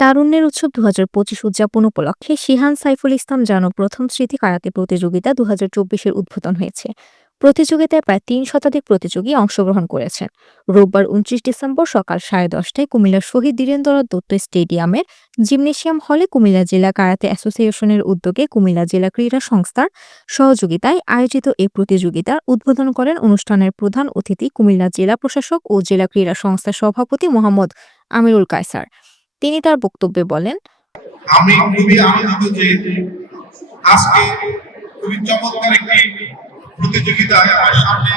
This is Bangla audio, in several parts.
তারুণ্যের উৎসব দু হাজার পঁচিশ উদযাপন উপলক্ষে শিহান সাইফুল ইসলাম জানো প্রথম স্মৃতি কারাতে প্রতিযোগিতা দু হাজার চব্বিশের উদ্বোধন হয়েছে। প্রতিযোগিতায় প্রায় তিন শতাধিক প্রতিযোগী অংশগ্রহণ করেছেন। রোববার উনত্রিশ ডিসেম্বর সকাল সাড়ে দশটায় কুমিল্লার শহীদ বীরেন্দ্রনাথ দত্ত স্টেডিয়ামের জিমনেশিয়াম হলে কুমিল্লা জেলা কারাতে অ্যাসোসিয়েশনের উদ্যোগে কুমিল্লা জেলা ক্রীড়া সংস্থার সহযোগিতায় আয়োজিত এই প্রতিযোগিতার উদ্বোধন করেন অনুষ্ঠানের প্রধান অতিথি কুমিল্লা জেলা প্রশাসক ও জেলা ক্রীড়া সংস্থার সভাপতি মোহাম্মদ আমিরুল কায়সার। তিনি তার বক্তব্যে বলেন, আমি খুবই আনন্দিত যে আজকে খুবই চমৎকার একটি প্রতিযোগিতায় আমার সামনে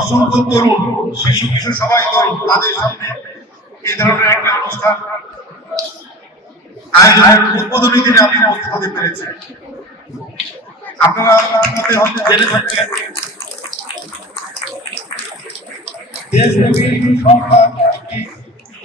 অসংখ্য তরুণ, শিশু কিশোর সবাই তরুণ, তাদের সামনে এই ধরনের একটা অনুষ্ঠান আয়োজনের উদ্বোধনী দিনে আমি উপস্থিত হতে পেরেছি। আপনারা আপনাদের হয়তো জেনে থাকবেন দেশব্যাপী সরকার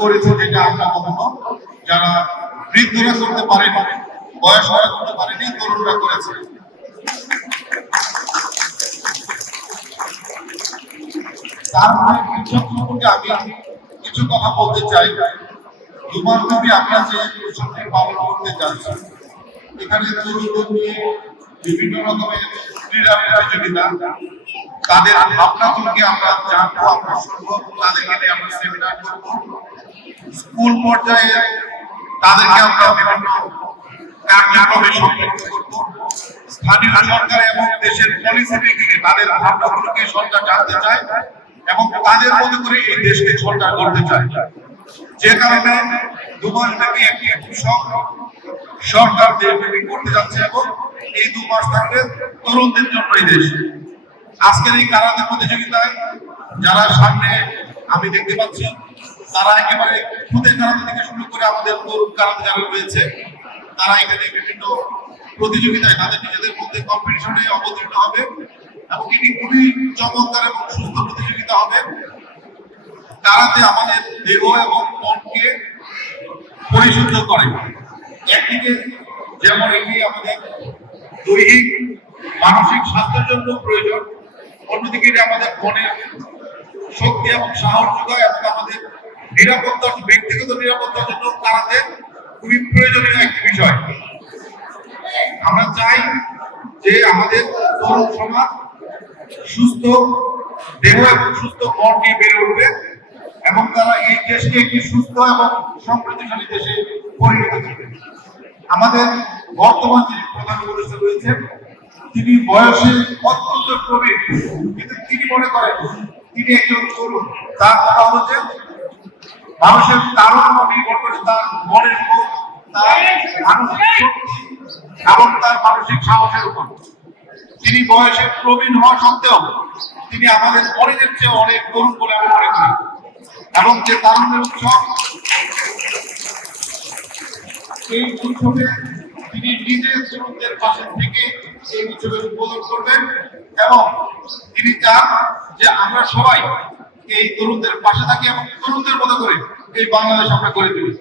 করেছে যেটা আমরা কখনো যারা বৃদ্ধরা করতে পারেনি, বয়স্করা করতে পারেনি, তরুণরা করেছে। তার মানে সম্পর্কে আমি কিছু কথা বলতে চাই। দুবার ব্যাপী আমরা যে পালন করতে যাচ্ছি এখানে নিয়ে বিভিন্ন রকমের ক্রীড়া প্রতিযোগিতা তাদের ভাবনাগুলোকে আমরা জানব, আমরা শুনব, তাদেরকে নিয়ে আমরা সেমিনার করব। স্কুল পর্যায়ে তাদেরকে আমরা বিভিন্ন কার্যক্রমে সম্পৃক্ত করব। স্থানীয় সরকার এবং দেশের পলিসি মেকিংয়ে তাদের ভাবনাগুলোকে সরকার জানতে চায় এবং তাদের মতো করে এই দেশকে সরকার করতে চায়। যে কারণে দু মাস ব্যাপী একটি উৎসব সরকার দেশব্যাপী করতে যাচ্ছে এবং এই দু মাস থাকবে তরুণদের জন্য এই দেশ। আজকের এই কারাতে প্রতিযোগিতায় যারা সামনে আমি দেখতে পাচ্ছি, তারা একেবারে খুদে কারাতে থেকে শুরু করে আমাদের তরুণ কারাতে যারা রয়েছে, তারা এখানে বিভিন্ন প্রতিযোগিতায় তাদের নিজেদের মধ্যে কম্পিটিশনে অবতীর্ণ হবে এবং এটি খুবই চমৎকার এবং সুস্থ প্রতিযোগিতা হবে। কারাতে আমাদের দেহ এবং মনকে পরিশুদ্ধ করে। একদিকে যেমন এটি আমাদের দৈহিক, মানসিক স্বাস্থ্যের জন্য প্রয়োজন, অন্যদিকে আমাদের মনের শক্তি এবং সাহস যোগায়, এবং আমাদের নিরাপত্তা, ব্যক্তিগত নিরাপত্তার জন্য কারাতে খুবই প্রয়োজনীয় একটি বিষয়। আমরা চাই যে আমাদের তরুণ সমাজ সুস্থ, দেহ এবং সুস্থ মন নিয়ে বেড়ে উঠবে, এবং তারা এই দেশকে একটি সুস্থ এবং সমৃদ্ধশালী দেশে পরিণত করবে। আমাদের বর্তমান যে প্রধান উপদেষ্টা রয়েছে তিনি বয়সে অত্যন্ত প্রবীণ, কিন্তু তিনি মনে করেন তিনি একজন তরুণ। তার কথা যে মানুষের তারুণ্য নির্ভর করে তার মনের উপর, তার মানসিক শক্তি এবং তার মানসিক সাহসের উপর। তিনি বয়সে প্রবীণ হওয়া সত্ত্বেও তিনি আমাদের অনেকের চেয়ে অনেক তরুণ বলে আমি মনে করি। এবং যে তারুণ্যের উৎসব এই উৎসবে তিনি নিজে তরুণদের পাশে থেকে এই উৎসবের উদ্বোধন করবেন এবং তিনি চান যে আমরা সবাই এই তরুণদের পাশে থাকি এবং তরুণদের মতো করে এই বাংলাদেশ আমরা গড়ে তুলি।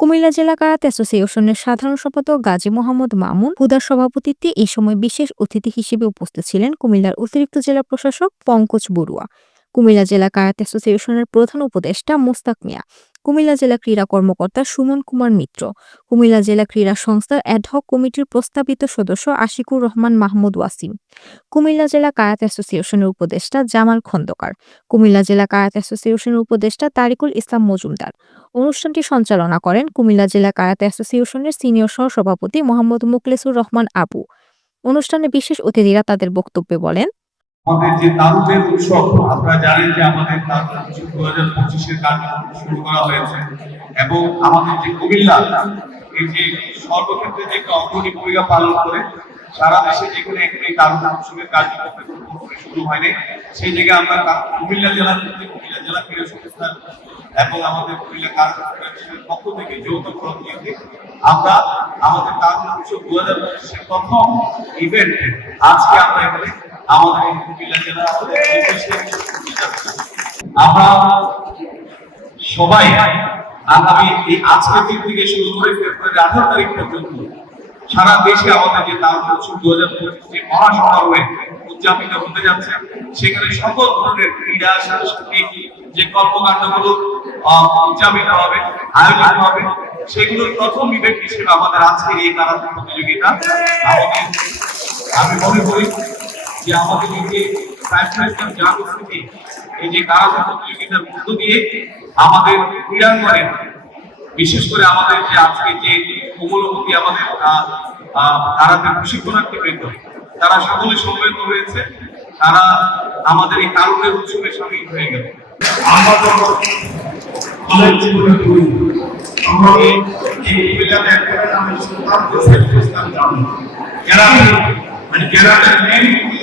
কুমিল্লা জেলা কারাতে অ্যাসোসিয়েশনের সাধারণ সম্পাদক গাজী মোহাম্মদ মামুন হুদার সভাপতিত্বে এই সময় বিশেষ অতিথি হিসেবে উপস্থিত ছিলেন কুমিল্লার অতিরিক্ত জেলা প্রশাসক পঙ্কজ বড়ুয়া। কুমিল্লা জেলা কারাতে অ্যাসোসিয়েশনের প্রধান উপদেষ্টা মোস্তাক মিয়া, কুমিল্লা জেলা ক্রীড়া কর্মকর্তা সুমন কুমার মিত্র, কুমিল্লা জেলা ক্রীড়া সংস্থার অ্যাডহক কমিটির প্রস্তাবিত সদস্য আশিকুর রহমান মাহমুদ ওয়াসিম, কুমিল্লা জেলা কারাতে অ্যাসোসিয়েশনের উপদেষ্টা জামাল খন্দকার, কুমিল্লা জেলা কারাতে অ্যাসোসিয়েশনের উপদেষ্টা তারিকুল ইসলাম মজুমদার। অনুষ্ঠানটি সঞ্চালনা করেন কুমিল্লা জেলা কারাতে অ্যাসোসিয়েশনের সিনিয়র সহসভাপতি মোহাম্মদ মুকলেসুর রহমান আবু। অনুষ্ঠানে বিশেষ অতিথিরা তাদের বক্তব্যে বলেন আমাদের যে তারুণ্যের উৎসব, আপনারা জানেন যে আমাদের দু হাজার পঁচিশের কার্যক্রম শুরু করা হয়েছে। এবং আমাদের যে কুমিল্লা, এই যে সর্বক্ষেত্রে যে একটা অগ্রণী ভূমিকা পালন করে, সারা দেশে যেখানে এখানে কারণ উৎসবের কার্যক্রম শুরু হয়নি, সেই জায়গায় আমরা কুমিল্লা জেলার মধ্যে কুমিল্লা জেলা ক্রীড়া সংস্থান এবং আমাদের কুমিল্লা ফেডারেশনের পক্ষ থেকে যৌথ প্রতিনিধি আমরা আমাদের কারণ উৎসব দু হাজার পঁচিশের প্রথম ইভেন্ট আজকে আমরা এখানে সারা দেশে আমাদের তার উদযাপিত হতে যাচ্ছে, সেখানে সকল ধরনের ক্রীড়া, সাংস্কৃতিক যে কর্মকাণ্ডগুলো উদযাপিত হবে, আয়োজিত হবে, সেগুলোর প্রথম ইভেন্ট হিসেবে আমাদের আজকের এই কারাতে প্রতিযোগিতা। আমি মনে করি যে আমাদের এই যে সাইফ্রাইসের জাগরণী এই যে কারাতে প্রতিযোগিতার মধ্য দিয়ে আমাদের ক্রীড়াঙ্গনে বিশেষ করে আমাদের যে আজকে যে উপলব্ধি আমাদের কারাতে প্রশিক্ষণার্থী বৃন্দ তারা সকলে সমবেত হয়েছে, তারা আমাদের এই কারণের উৎসবে সামিল হয়ে গেল। আমরা এই মানে মেন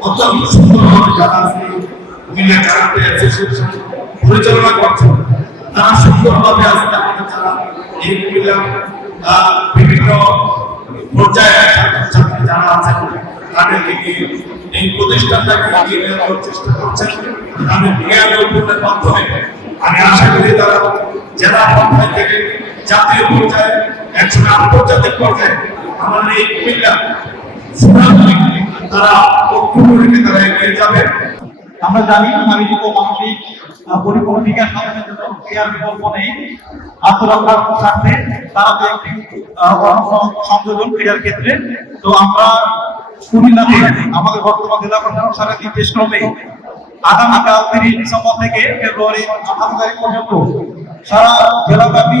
অত্যন্ত সুন্দরভাবে যারা আজকে মিলে কারাতে অ্যাসোসিয়েশন পরিচালনা করছেন তারা সুন্দরভাবে আজকে আমাদের যারা এই কুমিল্লা আহ, বিভিন্ন পর্যায়ে ছাত্রছাত্রী যারা আছেন তাদেরকে নিয়ে এই প্রতিষ্ঠানটাকে এগিয়ে নিয়ে যাওয়ার চেষ্টা করছেন? তাদের অর্জনের মাধ্যমে আমি আশা করি তারা জেলা পর্যায় থেকে জাতীয় পর্যায়ে আন্তর্জাতিক পর্যায়ে আমাদের তারা অক্ষুণ্ণ তারা এগিয়ে যাবে। আমরা জানি মানসিক বিকাশ সাধনের জন্য ক্রিয়ার বিকল্প নেই। আত্মরক্ষার স্বার্থে তারা তো একটি সংযোজন ক্রিয়ার ক্ষেত্রে। তো আমরা কুমিল্লাতে আমাদের বর্তমান জেলা আগামীকাল তিরিশ ডিসেম্বর থেকে ফেব্রুয়ারি আঠারো তারিখ পর্যন্ত সারা জেলাব্যাপী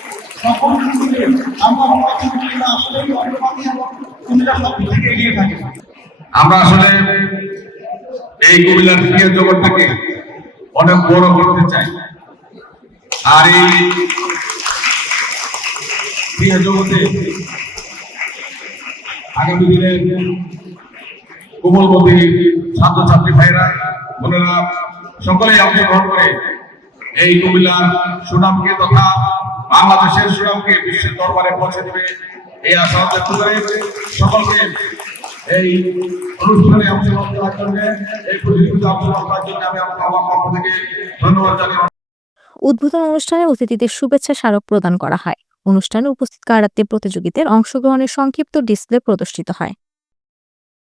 সকল কিছু আমরা এগিয়ে থাকে। আমরা আসলে এই কুমিল্লার ক্রিয়া জগৎটাকে অনেক বড় করতে চাই। আর এই ক্রিয়া জগতে আগামী দিনে কোমলমতি ছাত্রছাত্রী ভাইরা বোনেরা, সকলেই অংশগ্রহণ করে এই কুমিল্লার সুনামকে তথা বাংলাদেশের সুনামকে বিশ্বের দরবারে পৌঁছে দেবে। এই আশা ব্যক্ত করে। সকলকে এই অনুষ্ঠানে অংশগ্রহণ করার জন্য, এই প্রতিযোগিতা অংশগ্রহণ করার জন্য আমি আমার পক্ষ থেকে ধন্যবাদ জানাই। উদ্বোধন অনুষ্ঠানে অতিথিদের শুভেচ্ছা স্মারক প্রদান করা হয়। অনুষ্ঠানে উপস্থিত কারাতে প্রতিযোগীদের অংশগ্রহণের সংক্ষিপ্ত ডিসপ্লে প্রদর্শিত হয়।